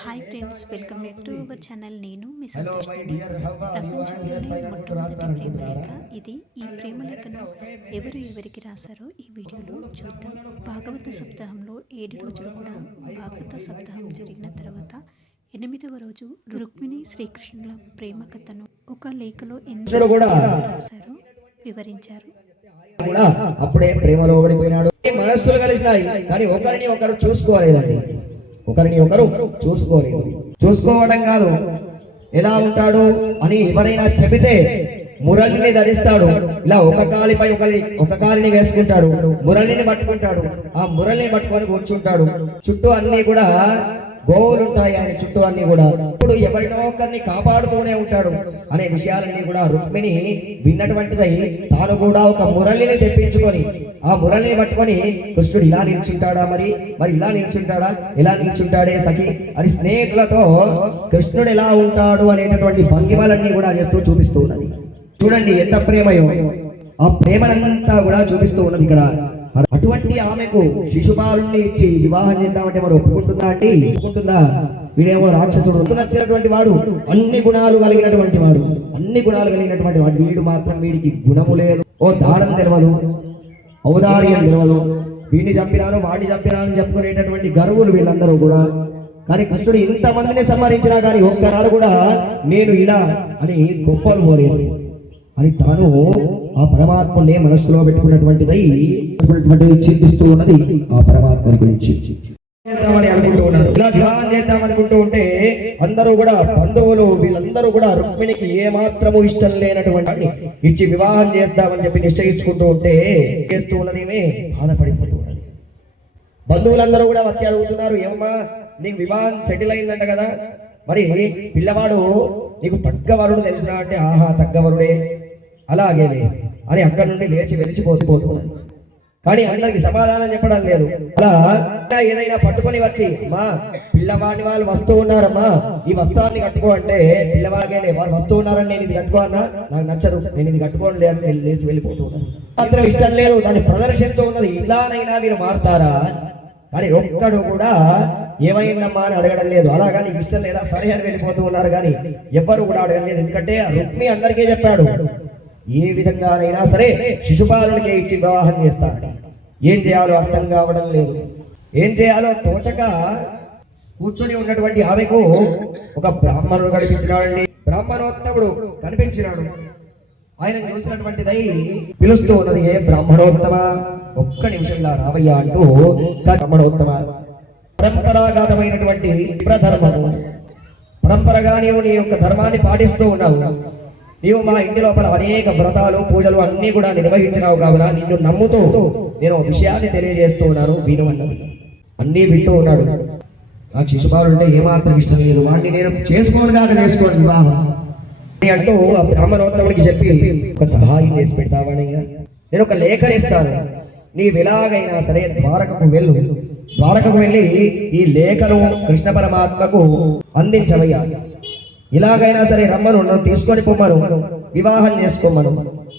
Hi friends welcome back to our channel నేను మీ సంతోష్? ప్రపంచంలోనే మొట్టమొదటి Rastar ప్రేమ లేఖ. అనుకుంటారా? ఇది ఈ ప్రేమ లేఖను ఎవరు ఎవరికి రాశారో ఈ వీడియోలో చూద్దాం. భాగవత సప్తాహంలో ఏడు రోజులు కూడా భాగవత సప్తాహం జరిగిన తర్వాత ఎనిమిదవ రోజు రుక్మిణి శ్రీకృష్ణుల ప్రేమ కథను ఒక లేఖలో ఎందుకు రాశారో వివరించారు. అప్పుడే ప్రేమలో ఓడిపోయినాడు మనస్సులు కలిసినాయి కానీ ఒకరిని ఒకరు చూసుకోలేదండి. ఒకరిని ఒకరు చూసుకోలేదు. చూసుకోవడం కాదు. ఎలా ఉంటాడు అని ఎవరైనా చెబితే మురళిని ధరిస్తాడు. ఇలా ఒక కాలిపై ఒకరి ఒక కాలిని వేసుకుంటాడు. మురళిని పట్టుకుంటాడు. ఆ మురళిని పట్టుకొని కూర్చుంటాడు. చుట్టూ అన్ని కూడా గోవులు ఉంటాయి ఆయన చుట్టూ అన్ని కూడా. ఇప్పుడు ఎవరినో ఒకరిని కాపాడుతూనే ఉంటాడు. అనే విషయాలన్నీ కూడా రుక్మిణి విన్నటువంటిదై తాను కూడా ఒక మురళిని తెప్పించుకొని ఆ మురళిని పట్టుకొని కృష్ణుడు ఇలా నిల్చుంటాడా మరి? మరి ఇలా నిల్చుంటాడా? ఇలా నిల్చుంటాడే సఖి? అని స్నేహితులతో కృష్ణుడు ఎలా ఉంటాడు అనేటటువంటి భంగిమలన్నీ కూడా చేస్తూ చూపిస్తూ ఉన్నది. చూడండి ఎంత ప్రేమయో. ఆ ప్రేమనంతా కూడా చూపిస్తూ ఉన్నది ఇక్కడ. అటువంటి ఆమెకు శిశుపాలుని ఇచ్చి వివాహం చేద్దామంటే మరి ఒప్పుకుంటుందా అండి? ఒప్పుకుంటుందా? వీడేమో రాక్షసుడు. నచ్చినటువంటి వాడు అన్ని గుణాలు కలిగినటువంటి వాడు. అన్ని గుణాలు కలిగినటువంటి వాడు. వీడు మాత్రం వీడికి గుణము లేదు. ఓ దారం తెలియదు ఔదార్యం తెలియదు వీడిని చంపినాను వాడిని చంపినాను చెప్పుకునేటటువంటి గర్వులు వీళ్ళందరూ కూడా. కానీ కృష్ణుడు ఇంతమందిని సంహరించినా కానీ ఒక్కనాడు కూడా నేను ఇలా అని గొప్పలు పోలేదు. అని తాను ఆ పరమాత్మనే మనస్సులో పెట్టుకున్నటువంటిదై చింతిస్తూ ఉన్నది ఆ పరమాత్మ గురించి. చేద్దామని అనుకుంటూ ఉన్నారు. ఇలా వివాహం చేద్దాం అనుకుంటూ ఉంటే అందరూ కూడా బంధువులు వీళ్ళందరూ కూడా రుక్మిణికి ఏ మాత్రము ఇష్టం లేనటువంటి ఇచ్చి వివాహం చేస్తామని చెప్పి నిశ్చయించుకుంటూ ఉంటే చేస్తూ ఉన్నదేమే బాధపడిపోతూ ఉన్నది. బంధువులందరూ కూడా వచ్చి అడుగుతున్నారు ఏమమ్మా నీకు వివాహం సెటిల్ అయిందంట కదా. మరి పిల్లవాడు నీకు తగ్గవరుడు తెలిసిన? అంటే ఆహా తగ్గవరుడే అలాగేలే. అని అక్కడి నుండి లేచి వెలిచిపోసిపోతున్నది కానీ అందరికి సమాధానం చెప్పడం లేదు. అలా ఏదైనా పట్టుకొని వచ్చి మా పిల్లవాడిని వాళ్ళు వస్తూ ఉన్నారమ్మా ఈ వస్త్రాన్ని కట్టుకో అంటే పిల్లవాడికే వాళ్ళు వస్తూ ఉన్నారని నేను ఇది కట్టుకోనా నాకు నచ్చదు. నేను ఇది కట్టుకోను లేదని లేచి వెళ్ళిపోతూ మాత్రం ఇష్టం లేదు. దాన్ని ప్రదర్శిస్తూ ఉన్నది ఇలానైనా మీరు మారుతారా? కానీ ఒక్కడు కూడా ఏమైందమ్మా అని అడగడం లేదు. అలాగా నీకు ఇష్టం లేదా? సరే అని వెళ్ళిపోతూ ఉన్నారు కానీ ఎవ్వరు కూడా అడగడం లేదు. ఎందుకంటే రుక్మి అందరికీ చెప్పాడు. ఏ విధంగానైనా సరే శిశుపాలునికే ఇచ్చి వివాహం చేస్తాడు ఏం చేయాలో అర్థం కావడం లేదు. ఏం చేయాలో తోచక కూర్చొని ఉన్నటువంటి ఆమెకు ఒక బ్రాహ్మణుడు కనిపించినాడండి. బ్రాహ్మణోత్తముడు కనిపించినాడు. ఆయన చూసినటువంటిదై పిలుస్తూ ఉన్నది ఏ బ్రాహ్మణోత్తమ ఒక్క నిమిషంలా రావయ్యా అంటూ బ్రాహ్మణోత్తమ పరంపరాగతమైనటువంటి ప్రధర్మము పరంపరగా నీవు నీ యొక్క ధర్మాన్ని పాటిస్తూ ఉన్నావు. నీవు మా ఇంటి లోపల అనేక వ్రతాలు పూజలు అన్నీ కూడా నిర్వహించినావు కావున నిన్ను నమ్ముతూ నేను విషయాన్ని తెలియజేస్తూ ఉన్నాను వినమన్నది. అన్నీ వింటూ ఉన్నాడు. నాకు శిశుపాలు అంటే ఏమాత్రం ఇష్టం లేదు. వాడిని నేను చేసుకోను కాక చేసుకోను వివాహం. అంటూ ఆ బ్రాహ్మణోత్తముడికి చెప్పి ఒక సహాయం చేసి పెడతావాణయ్యా నేను ఒక లేఖను ఇస్తాను. నీవు సరే ద్వారకకు వెళ్ళు. ద్వారకకు వెళ్ళి ఈ లేఖను కృష్ణ పరమాత్మకు అందించవయ్యా. ఇలాగైనా సరే రమ్మను నన్ను తీసుకొని పోమను వివాహం చేసుకోమను.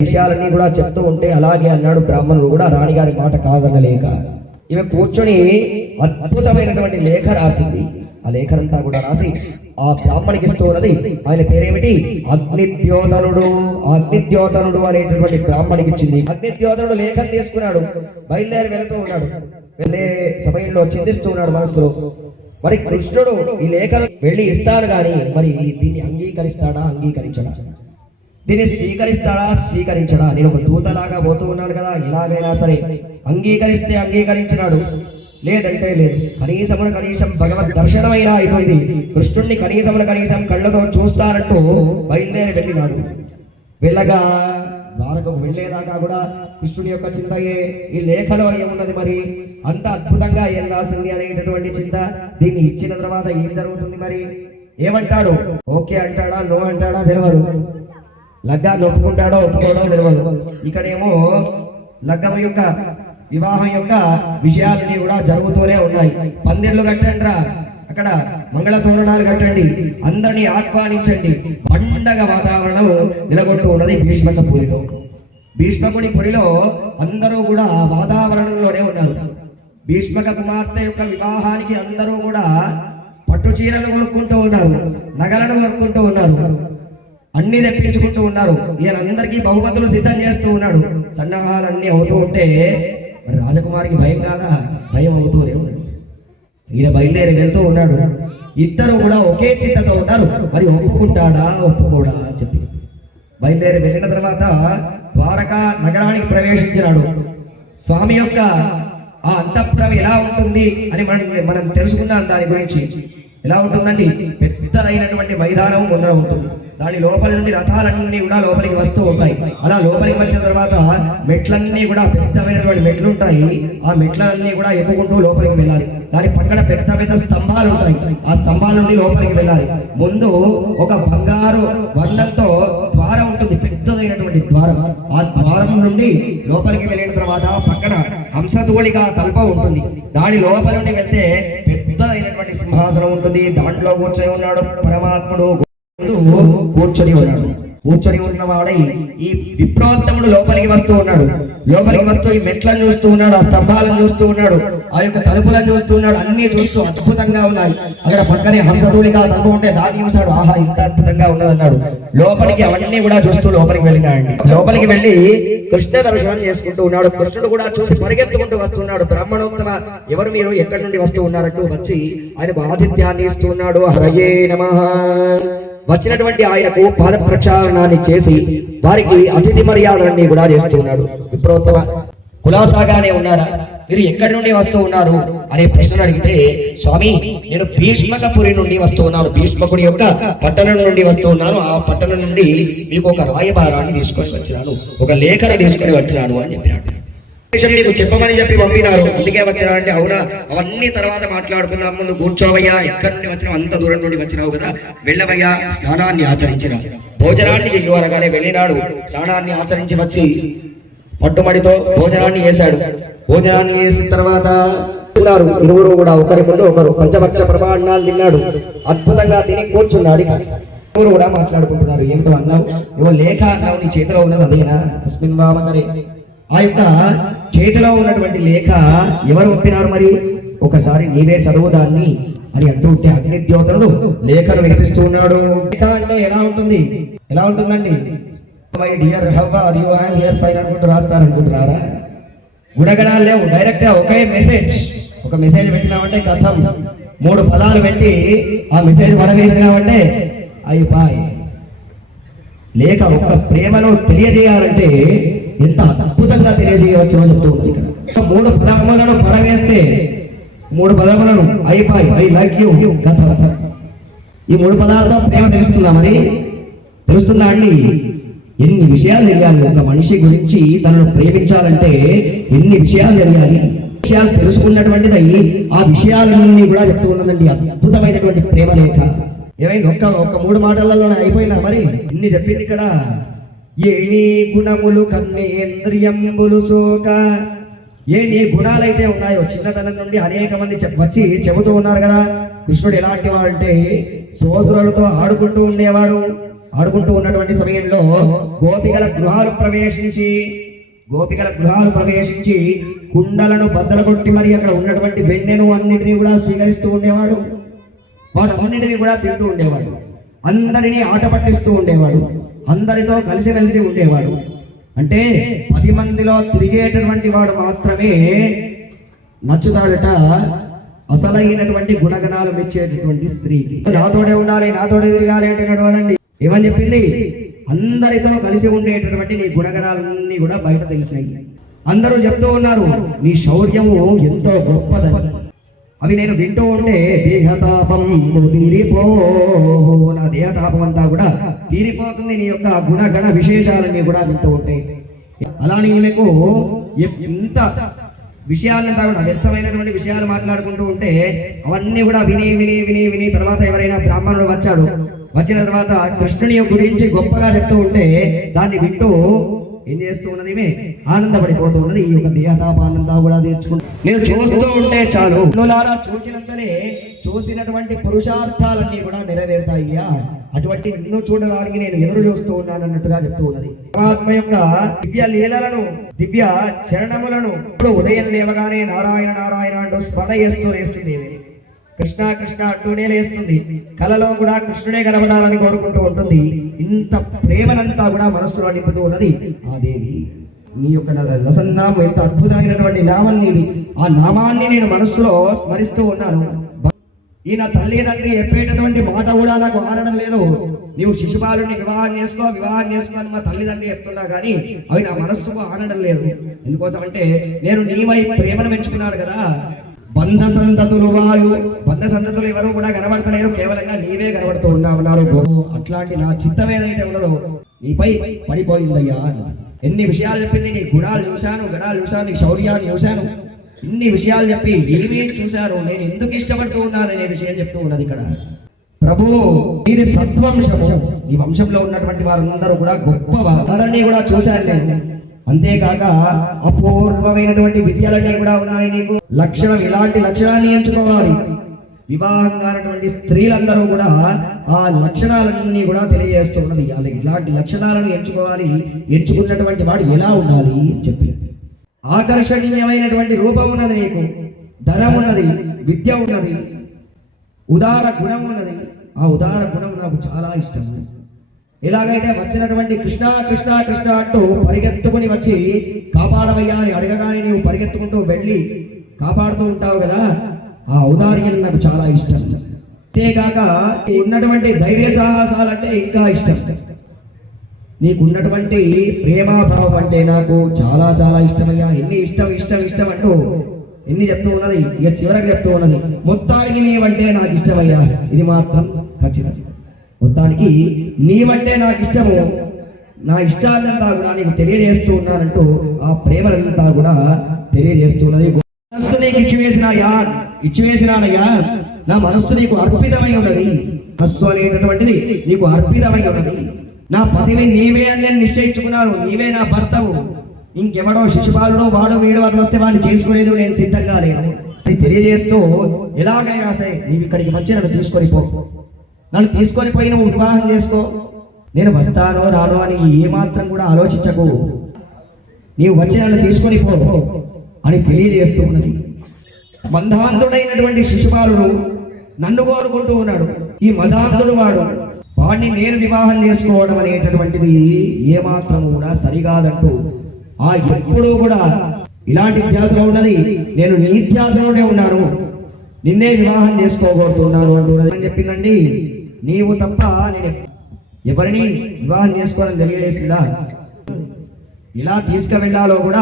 విషయాలన్నీ కూడా చెప్తూ ఉంటే అలాగే అన్నాడు బ్రాహ్మణుడు కూడా రాణిగారి మాట కాదనలేక. ఈమె కూర్చొని అద్భుతమైనటువంటి లేఖ రాసింది. ఆ లేఖనంతా కూడా రాసి ఆ బ్రాహ్మణికి ఇస్తూ ఉన్నది ఆయన పేరేమిటి? అగ్నిద్యోతనుడు. అగ్నిద్యోతనుడు అనేటటువంటి బ్రాహ్మణికి ఇచ్చింది. అగ్నిద్యోతనుడు లేఖను తీసుకున్నాడు. బయలుదేరి వెళుతూ ఉన్నాడు. వెళ్ళే సమయంలో చింతిస్తూ ఉన్నాడు మనసులో మరి కృష్ణుడు ఈ లేఖను వెళ్ళి ఇస్తాడు కానీ మరి దీన్ని అంగీకరిస్తాడా అంగీకరించడా? దీన్ని స్వీకరిస్తాడా స్వీకరించడా? నేను ఒక దూతలాగా పోతూ ఉన్నాడు కదా ఎలాగైనా సరే అంగీకరిస్తే అంగీకరించినాడు. లేదంటే లేదు. కనీసమున కనీసం భగవద్ దర్శనమైనా అయిపోయింది. కృష్ణుణ్ణి కనీసమున కనీసం కళ్ళతో చూస్తానంటూ బయలుదేరి వెళ్ళినాడు. వెళ్ళగా ద్వారకకు వెళ్ళేదాకా కూడా కృష్ణుడి యొక్క చింత ఈ లేఖలో ఏమున్నది మరి. అంత అద్భుతంగా ఏం రాసింది అనేటటువంటి చింత దీన్ని ఇచ్చిన తర్వాత ఏం జరుగుతుంది మరి? ఏమంటాడు? ఓకే అంటాడా? నో అంటాడా? తెలియదు లగ్గా నొప్పుకుంటాడో ఒప్పుకోడో తెలియదు ఇక్కడేమో లగ్గం యొక్క వివాహం యొక్క విషయాలన్నీ కూడా జరుగుతూనే ఉన్నాయి. పందిళ్ళు కట్టండి రా అక్కడ మంగళ తోరణాలు కట్టండి. అందరినీ ఆహ్వానించండి. పండగ వాతావరణం నిలబొట్టు ఉన్నది భీష్మక పురిలో భీష్మకుని పురిలో అందరూ కూడా ఆ వాతావరణంలోనే ఉన్నారు. భీష్మక కుమార్తె యొక్క వివాహానికి అందరూ కూడా పట్టు చీరలు కొనుక్కుంటూ ఉన్నారు. నగలను కొనుక్కుంటూ ఉన్నారు. అన్ని తెప్పించుకుంటూ ఉన్నారు. ఈయనందరికీ బహుమతులు సిద్ధం చేస్తూ ఉన్నాడు. సన్నాహాలన్నీ అవుతూ ఉంటే మరి రాజకుమారికి భయం కాదా? భయం అవుతూనే ఉన్నది. ఈయన బయలుదేరి వెళ్తూ ఉన్నాడు. ఇద్దరు కూడా ఒకే చిత్తతో ఉన్నారు. మరి ఒప్పుకుంటాడా? ఒప్పుకోడా అని చెప్పి. బయలుదేరి వెళ్ళిన తర్వాత ద్వారకా నగరానికి ప్రవేశించినాడు. స్వామి యొక్క ఆ అంతఃపురం ఎలా ఉంటుంది అని మనం మనం తెలుసుకుందాం దాని గురించి. ఎలా ఉంటుందండి? పెద్దదైనటువంటి మైదానం ముందర ఉంటుంది. దాని లోపల నుండి రథాలన్నీ కూడా లోపలికి వస్తూ ఉంటాయి. అలా లోపలికి వచ్చిన తర్వాత మెట్లన్నీ కూడా పెద్దమైనటువంటి మెట్లు ఉంటాయి ఆ మెట్లన్నీ కూడా ఎక్కుకుంటూ లోపలికి వెళ్ళాలి. దాని పక్కన పెద్ద పెద్ద స్తంభాలు ఉంటాయి. ఆ స్తంభాల నుండి లోపలికి వెళ్ళాలి. ముందు ఒక బంగారు వర్ణంతో ద్వారం ఉంటుంది. పెద్దదైనటువంటి ద్వారం. ఆ ద్వారం నుండి లోపలికి వెళ్ళిన తర్వాత పక్కన హంసతోళిగా తల్ప ఉంటుంది. దాని లోపల నుండి వెళ్తే పెద్దదైనటువంటి సింహాసనం ఉంటుంది. దాంట్లో కూర్చొని ఉన్నాడు పరమాత్ముడు. కూర్చొని ఉన్నాడు. కూర్చొని ఉన్నవాడై ఈ విప్రోత్తముడు లోపలికి వస్తూ ఉన్నాడు. లోపలికి వస్తూ ఈ మెట్లను చూస్తూ ఉన్నాడు ఆ స్తంభాలను చూస్తూ ఉన్నాడు ఆ యొక్క తలుపులను చూస్తూ ఉన్నాడు అన్ని చూస్తూ అద్భుతంగా ఉన్నాయి. అక్కడ పక్కనే హంసధూళిగా తలుపు ఉంటే దాన్ని చూశాడు. ఆహా ఇంత అద్భుతంగా ఉన్నదన్నాడు. లోపలికి అవన్నీ కూడా చూస్తూ లోపలికి వెళ్ళినాడు లోపలికి వెళ్ళి కృష్ణ దర్శనం చేసుకుంటూ ఉన్నాడు. కృష్ణుడు కూడా చూసి పరిగెత్తుకుంటూ వస్తున్నాడు. బ్రాహ్మణోత్తమ ఎవరు మీరు? ఎక్కడి నుండి వస్తూ ఉన్నారంటూ వచ్చి ఆయనకు ఆతిథ్యాన్ని ఇస్తూ ఉన్నాడు. హరయే నమ. వచ్చినటువంటి ఆయనకు పాద ప్రక్షాళనాన్ని చేసి వారికి అతిథి మర్యాదలన్నీ కూడా చేస్తున్నాడు. విప్రోత్తమ కులాసాగానే ఉన్నారా? మీరు ఎక్కడి నుండి వస్తూ ఉన్నారు? అనే ప్రశ్నలు అడిగితే స్వామి నేను భీష్మకపురి నుండి వస్తూ ఉన్నాను. భీష్మకుడి యొక్క పట్టణం నుండి వస్తూ ఉన్నాను. ఆ పట్టణం నుండి మీకు ఒక రాయబారాన్ని తీసుకొని వచ్చినాను. ఒక లేఖను తీసుకొని వచ్చినాను అని చెప్పినాడు. విషయం మీకు చెప్పమని చెప్పి పంపినారు. అందుకే వచ్చినారంటే అవునా? అవన్నీ తర్వాత మాట్లాడుకుందాం ముందు కూర్చోవయ్యా. ఎక్కడి నుండి వచ్చినావు? అంత దూరం నుండి వచ్చినావు కదా. వెళ్ళవయ్యా. స్నానాన్ని ఆచరించిన. భోజనాన్ని చెయ్యవరగానే వెళ్ళినాడు. స్నానాన్ని ఆచరించి వచ్చి పట్టుమడితో భోజనాన్ని చేశాడు. భోజనాన్ని చేసిన తర్వాత ఉన్నారు. ఇరువురు కూడా ఒకరి ముందు ఒకరు. పంచభక్ష ప్రమాణాలు తిన్నాడు. అద్భుతంగా తిని కూర్చున్నాడు ఇక. ఇరువురు కూడా మాట్లాడుకుంటున్నారు. ఏమిటో అన్నావు? ఇవో లేఖ అన్నావు నీ చేతిలో ఉన్నది అదేనా? తస్మిన్ వామకరే ఆ యొక్క చేతిలో ఉన్నటువంటి లేఖ ఎవరు పంపినారు మరి? ఒకసారి నీవే చదువు దాన్ని అని అంటూ ఉంటే అగ్నిద్యోతనుడు లేఖను వినిపిస్తూ ఉన్నాడు. లేఖ అంటే ఎలా ఉంటుంది? ఎలా ఉంటుందండి? My dear how are you I'm here fine అనుకుంటూ రాస్తారు అనుకుంటున్నారా గుడగడాలు లేవు డైరెక్ట్ ఒకే మెసేజ్ ఒక మెసేజ్ పెట్టినామంటే కథం. మూడు పదాలు పెట్టి ఆ మెసేజ్ పడవేసినామంటే అయిపోయి లేక ఒక్క ప్రేమను తెలియజేయాలంటే ఎంత అద్భుతంగా తెలియజేయవచ్చు అని చెప్తూ ఉంది ఇక్కడ. మూడు పదములను పడవేస్తే మూడు పదములను అయిపోయి ఐ లైక్ యూ కథ ఈ మూడు పదాలతో ప్రేమ తెలుస్తుందా మరి? తెలుస్తుందా అండి? ఎన్ని విషయాలు తెలియాలి ఒక మనిషి గురించి తనను ప్రేమించాలంటే ఎన్ని విషయాలు తెలియాలి? విషయాలు తెలుసుకున్నటువంటిది ఆ విషయాలన్నీ కూడా చెప్తూ ఉన్నదండి. అద్భుతమైనటువంటి ప్రేమ లేఖ ఏమైంది? ఒక్క ఒక్క మూడు మాటలలో అయిపోయినా మరి? ఇన్ని చెప్పింది ఇక్కడ. ఏణి గుణములు కన్నేంద్రియంబులు సోక. ఏ గుణాలైతే ఉన్నాయో చిన్నతనం నుండి అనేక మంది వచ్చి చెబుతూ ఉన్నారు కదా. కృష్ణుడు ఎలాంటి వాడు అంటే సోదరులతో ఆడుకుంటూ ఉండేవాడు. ఆడుకుంటూ ఉన్నటువంటి సమయంలో గోపికల గృహాలు ప్రవేశించి గోపికల గృహాలు ప్రవేశించి కుండలను బద్దలు కొట్టి మరి అక్కడ ఉన్నటువంటి వెన్నెను అన్నిటినీ కూడా స్వీకరిస్తూ ఉండేవాడు. వాటన్నిటిని కూడా తింటూ ఉండేవాడు. అందరినీ ఆట పట్టిస్తూ ఉండేవాడు. అందరితో కలిసిమెలిసి ఉండేవాడు. అంటే పది మందిలో తిరిగేటటువంటి వాడు మాత్రమే నచ్చుతాడట అసలైనటువంటి గుణగణాలు మెచ్చేటటువంటి స్త్రీకి. నాతోడే ఉండాలి నాతోడే తిరగాలి అంటే ఏమని చెప్పింది? అందరితో కలిసి ఉండేటటువంటి నీ గుణగణాలన్నీ కూడా బయట తెలిసాయి. అందరూ చెప్తూ ఉన్నారు నీ శౌర్యము ఎంతో గొప్పదని. అవి నేను వింటూ ఉంటే దేహతాపం తీరిపో నా దేహతాపం అంతా కూడా తీరిపోతుంది. నీ యొక్క గుణగణ విశేషాలన్నీ కూడా వింటూ ఉంటే. అలానే ఈమెకు ఎంత ఇంత విషయాలంతా కూడా వ్యక్తమైనటువంటి విషయాలు మాట్లాడుకుంటూ ఉంటే అవన్నీ కూడా విని విని విని విని తర్వాత ఎవరైనా బ్రాహ్మణుడు వచ్చాడు. వచ్చిన తర్వాత కృష్ణుని గురించి గొప్పగా చెప్తూ ఉంటే దాన్ని వింటూ ఏం చేస్తూ ఉన్నది ఈమె? ఆనందపడిపోతూ ఉన్నది. ఈ యొక్క దేహతాపానంద కూడా తీర్చుకుంటూ నేను చూస్తూ ఉంటే చాలు. చూసినంతనే చూసినటువంటి పురుషార్థాలన్నీ కూడా నెరవేరుతాయ్యా అటువంటి నిన్ను చూడడానికి నేను ఎదురు చూస్తూ ఉన్నాను అన్నట్టుగా చెప్తూ ఉన్నది. పరమాత్మ యొక్క దివ్య లీలలను దివ్య చరణములను ఇప్పుడు ఉదయం లేవగానే నారాయణ నారాయణ అంటూ స్మరణ చేస్తూ వేస్తుంది కృష్ణ కృష్ణ అంటూనే లేస్తుంది. కలలో కూడా కృష్ణుడే కనబడాలని కోరుకుంటూ ఉంటుంది. ఇంత ప్రేమనంతా కూడా మనస్సులో నింపుతూ ఉన్నది ఆ దేవి. నీ యొక్క లసన్నామం ఎంత అద్భుతమైనటువంటి నామం నీది. ఆ నామాన్ని నేను మనస్సులో స్మరిస్తూ ఉన్నాను. ఈ నా తల్లిదండ్రి చెప్పేటటువంటి మాట కూడా నాకు ఆనడం లేదు. నీవు శిశుపాలుని వివాహం చేసుకో వివాహం చేసుకో అని మా తల్లిదండ్రి చెప్తున్నా కానీ అవి నా మనస్సుకు ఆనడం లేదు. ఎందుకోసం అంటే నేను నీవై ప్రేమను పెంచుకున్నాను కదా. బంధ సంతతులు వారు బంధ సంతతులు ఎవరు కూడా కనబడతలేరు. కేవలంగా నీవే కనబడుతూ ఉన్నా ఉన్నారు. అట్లాంటి నా చిత్తం ఏదైతే ఉన్నదో నీపై పడిపోయిందయ్యా ఎన్ని విషయాలు చెప్పింది నీ గుణాలు చూశాను గణాలు చూశాను నీ శౌర్యాన్ని చూశాను. ఇన్ని విషయాలు చెప్పి ఏమీ చూశాను నేను ఎందుకు ఇష్టపడుతూ ఉన్నాను అనే విషయం చెప్తూ ఉన్నది ఇక్కడ. ప్రభు ఇది సత్వంశము. ఈ వంశంలో ఉన్నటువంటి వారందరూ కూడా గొప్ప వారని కూడా చూశాను నేను. అంతేకాక అపూర్వమైనటువంటి విద్యాలయాలు కూడా ఉన్నాయి నీకు. లక్షణం ఇలాంటి లక్షణాన్ని ఎంచుకోవాలి. వివాహం కానటువంటి స్త్రీలందరూ కూడా ఆ లక్షణాలన్నీ కూడా తెలియజేస్తున్నది ఉన్నది. ఇలాంటి లక్షణాలను ఎంచుకోవాలి. ఎంచుకున్నటువంటి వాడు ఎలా ఉండాలి అని చెప్పి. ఆకర్షణీయమైనటువంటి రూపం ఉన్నది నీకు. ధనం ఉన్నది విద్య ఉన్నది ఉదార గుణం ఉన్నది. ఆ ఉదార గుణం నాకు చాలా ఇష్టం. ఇలాగైతే వచ్చినటువంటి కృష్ణ కృష్ణ కృష్ణ అంటూ పరిగెత్తుకుని వచ్చి కాపాడవయ్యా అని అడగగానే నీవు పరిగెత్తుకుంటూ వెళ్ళి కాపాడుతూ ఉంటావు కదా? ఆ ఔదార్యం నాకు చాలా ఇష్టం. అంతేకాక ఉన్నటువంటి ధైర్య సాహసాలు అంటే ఇంకా ఇష్టం. నీకు ఉన్నటువంటి ప్రేమాభావం అంటే నాకు చాలా చాలా ఇష్టమయ్యా. ఎన్ని ఇష్టం ఇష్టం ఇష్టం అంటూ ఎన్ని చెప్తూ ఉన్నది? ఇక చివరికి చెప్తూ ఉన్నది. మొత్తానికి నీవంటే నాకు ఇష్టమయ్యా. ఇది మాత్రం ఖచ్చితంగా మొత్తానికి నీవంటే నాకు ఇష్టము నా ఇష్టాలంతా కూడా నీకు తెలియజేస్తూ ఉన్నానంటూ ఆ ప్రేమలంతా కూడా తెలియజేస్తున్నది మనస్సు నీకు ఇచ్చివేసినాయా ఇచ్చివేసినానయ్యా నా మనస్సు నీకు అర్పితమై ఉన్నది. మనస్సు అనేటటువంటిది నీకు అర్పితమై ఉన్నది. నా పదవి నీవే అని నేను నిశ్చయించుకున్నాను. నీవే నా భర్తవు. ఇంకెవడో శిశుపాలుడో వాడు వీడు అని వస్తే వాడిని చేసుకునేది నేను సిద్ధంగా లేను. అది తెలియజేస్తూ ఎలాగైనా సరే నీవు ఇక్కడికి వచ్చి నన్ను తీసుకొని పో. నన్ను తీసుకొని పోయి నువ్వు వివాహం చేసుకో. నేను వస్తానో రానో అని ఏమాత్రం కూడా ఆలోచించకు. నీవు వచ్చి నన్ను తీసుకొని పో అని తెలియజేస్తూ ఉన్నది. మందాంధుడైనటువంటి శిశుపాలుడు నన్ను కోరుకుంటూ ఉన్నాడు. ఈ మదాంధుడు వాడు వాడిని నేను వివాహం చేసుకోవడం అనేటటువంటిది ఏమాత్రం కూడా సరికాదంటూ ఆ ఎప్పుడూ కూడా ఇలాంటి ధ్యాసలో ఉన్నది. నేను నీ ధ్యాసలోనే ఉన్నాను. నిన్నే వివాహం చేసుకోకూడదు అంటున్నది అని చెప్పిందండి? నీవు తప్ప నేను ఎవరిని వివాహం చేసుకోవాలని తెలియజేసిందా? ఇలా తీసుకువెళ్ళాలో కూడా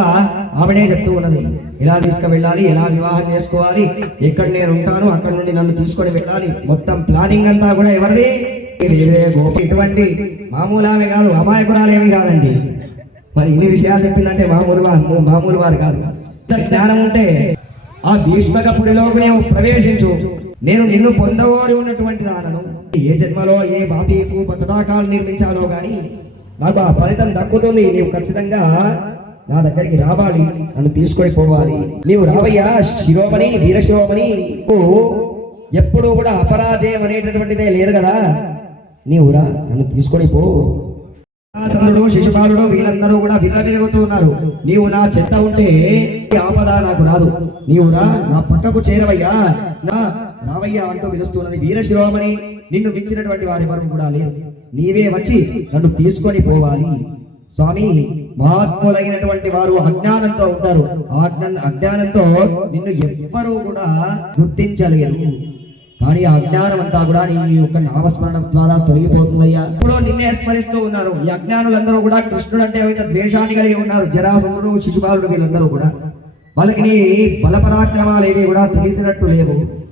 ఆవిడే చెప్తూ ఉన్నది. ఇలా తీసుకువెళ్ళాలి? ఎలా వివాహం చేసుకోవాలి? ఎక్కడ నేను ఉంటాను అక్కడ నుండి నన్ను తీసుకొని వెళ్ళాలి. మొత్తం ప్లానింగ్ అంతా కూడా ఎవరిది? గోపి. ఇటువంటి మామూలు ఆమె కాదు అమాయకురాలేమి కాదండి. మరి ఇన్ని విషయాలు చెప్పిందంటే మామూలు వారు మామూలు వారు కాదు. జ్ఞానం ఉంటే ఆ భీష్మకపురిలోకి నేను ప్రవేశించు. నేను నిన్ను పొందగోరి ఉన్నటువంటి దానను ఏ జన్మలో ఏ బాబీకు పతడాకాలు నిర్మించాలో గాని నాకు ఆ ఫలితం దక్కుతుంది. నీవు ఖచ్చితంగా నా దగ్గరికి రావాలి. నన్ను తీసుకొని పోవాలి. నీవు రావయ్యా శిరోమణి వీరశిరోమణి. ఎప్పుడు ఎప్పుడూ కూడా అపరాజయం అనేటటువంటిదే లేదు కదా. నీవు రా నన్ను తీసుకొని పో. సందుడు శిశుపాలుడు వీళ్ళందరూ కూడా విర్రవిరుగుతూ ఉన్నారు. నీవు నా చెత్త ఉంటే ఆపద నాకు రాదు. నీవు రా నా పక్కకు చేరవయ్యా. నా రామయ్య అంటూ పిలుస్తున్నది వీరశిరోమణి. నిన్ను మించినటువంటి వారి వరకు కూడా లేదు. నీవే వచ్చి నన్ను తీసుకొని పోవాలి. స్వామి మహాత్ములైనటువంటి వారు అజ్ఞానంతో ఉంటారు. ఆ అజ్ఞానంతో నిన్ను ఎవ్వరూ కూడా గుర్తించలేరు. కానీ ఆ అజ్ఞానం అంతా కూడా నీ యొక్క నామస్మరణం ద్వారా తొలగిపోతుందయ్యా. ఇప్పుడు నిన్నే స్మరిస్తూ ఉన్నారు. ఈ అజ్ఞానులందరూ కూడా కృష్ణుడు అంటే ద్వేషాన్ని కలిగి ఉన్నారు. జరాసురుడు శిశుపాలుడు వీళ్ళందరూ కూడా. వాళ్ళకి నీ బలపరాక్రమాలు ఏవి కూడా తెలిసినట్టు లేవు.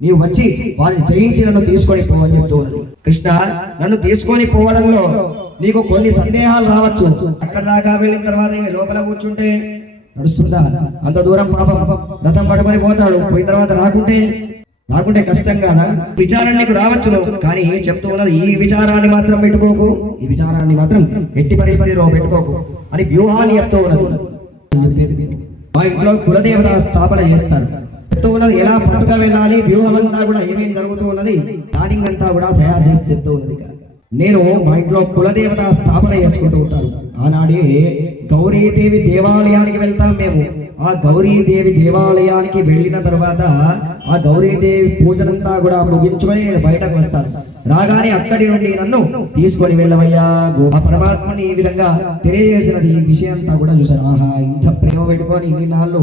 నీవు వచ్చి వారిని జయించి నన్ను తీసుకొని పోవని చెప్తూ ఉన్నది. కృష్ణ నన్ను తీసుకొని పోవడంలో నీకు కొన్ని సందేహాలు రావచ్చు. అక్కడ దాకా వెళ్ళిన తర్వాత లోపల కూర్చుంటే నడుస్తుందా? అంత దూరం పాపం రథం పడమని పోతాడు. పోయిన తర్వాత రాకుంటే రాకుంటే కష్టం కాదా? విచారణ నీకు రావచ్చును. కానీ చెప్తూ ఉన్నది ఈ విచారాన్ని మాత్రం పెట్టుకోకు. ఈ విచారాన్ని మాత్రం ఎట్టి పరిస్థితిలో పెట్టుకోకు అని వ్యూహాన్ని చెప్తూ ఉన్నది. మా ఇంట్లో కులదేవత స్థాపన చేస్తారు. ఉన్నది. ఎలా పట్టుక వెళ్ళాలి? వ్యూహం అంతా కూడా ఏమేం జరుగుతూ ఉన్నది? ప్లానింగ్ అంతా కూడా తయారు చేసి చెప్తూ ఉన్నది నేను మా ఇంట్లో కులదేవత స్థాపన చేసుకుంటూ ఉంటారు. ఆనాడే గౌరీదేవి దేవాలయానికి వెళ్తాం మేము. ఆ గౌరీదేవి దేవాలయానికి వెళ్ళిన తర్వాత ఆ గౌరీదేవి పూజనంతా కూడా ముగించుకొని నేను బయటకు వస్తాను. రాగానే అక్కడి నుండి నన్ను తీసుకొని వెళ్ళవయ్యా ఆ పరమాత్మని ఈ విధంగా తెలియజేసినది ఈ విషయం అంతా కూడా చూశాను. ఆహా ఇంత ప్రేమ పెట్టుకొని ఇన్ని నాళ్ళు